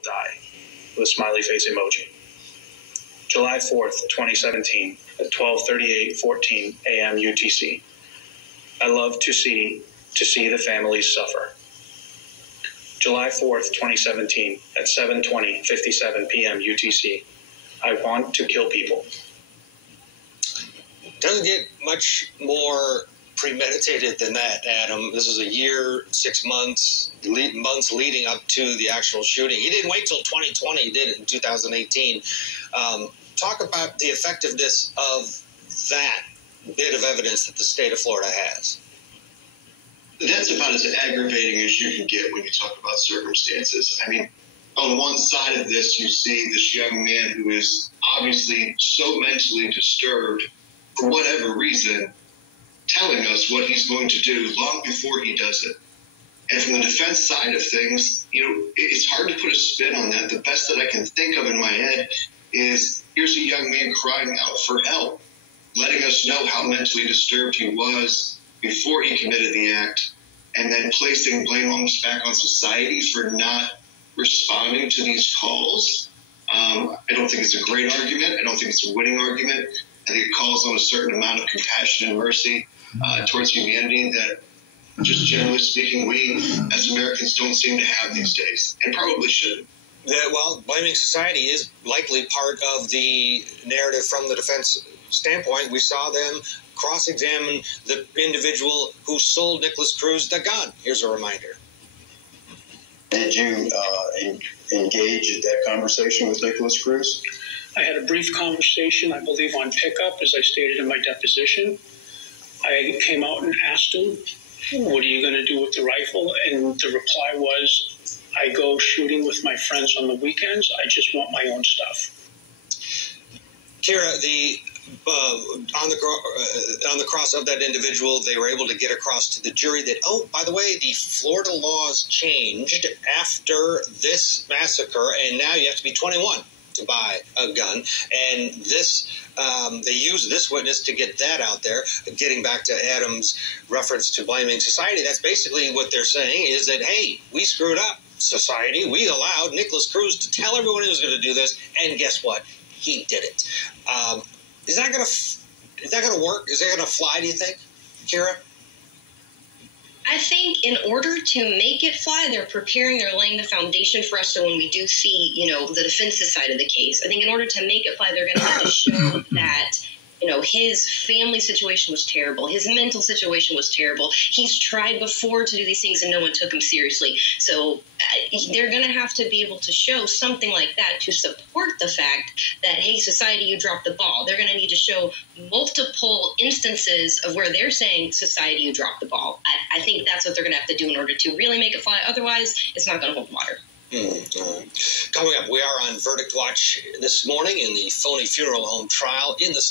will die, with a smiley face emoji. July 4th, 2017, at 12:38:14 a.m. UTC. I love to see the families suffer. July 4th, 2017, at 7:20:57 p.m. UTC. I want to kill people. Doesn't get much more premeditated than that, Adam. This is a year, 6 months, months leading up to the actual shooting. He didn't wait till 2020. He did it in 2018. Talk about the effectiveness of that bit of evidence that the state of Florida has. That's about as aggravating as you can get when you talk about circumstances. I mean, on one side of this, you see this young man who is obviously so mentally disturbed for whatever reason, telling us what he's going to do long before he does it. And from the defense side of things, it's hard to put a spin on that. The best that I can think of in my head is here's a young man crying out for help, letting us know how mentally disturbed he was before he committed the act, and then placing blame almost back on society for not responding to these calls. I don't think it's a great argument. I don't think it's a winning argument. I think it calls on a certain amount of compassion and mercy towards humanity that, just generally speaking, we as Americans don't seem to have these days, and probably shouldn't. Well, blaming society is likely part of the narrative from the defense standpoint. We saw them cross-examine the individual who sold Nikolas Cruz the gun. Here's a reminder. Did you engage in that conversation with Nikolas Cruz? I had a brief conversation, I believe, on pickup, as I stated in my deposition. I came out and asked him, what are you going to do with the rifle? And the reply was, I go shooting with my friends on the weekends. I just want my own stuff. Kira, on the cross of that individual, they were able to get across to the jury that, oh, by the way, the Florida laws changed after this massacre, and now you have to be 21 to buy a gun. And this, they used this witness to get that out there. Getting back to Adam's reference to blaming society, that's basically what they're saying is that, hey, we screwed up, society. We allowed Nikolas Cruz to tell everyone he was going to do this, and guess what? He did it. Is that going to work? Is that going to fly, do you think, Kira? I think in order to make it fly, they're laying the foundation for us. So when we do see, the defense's side of the case, I think in order to make it fly, they're going to have to show that, his family situation was terrible. His mental situation was terrible. He's tried before to do these things and no one took him seriously. So they're going to have to be able to show something like that to support the fact that, hey, society, you dropped the ball. They're going to need to show multiple instances of where they're saying, society, you dropped the ball. I think that's what they're going to have to do in order to really make it fly. Otherwise, it's not going to hold water. Coming up, we are on Verdict Watch this morning in the phony funeral home trial in the state.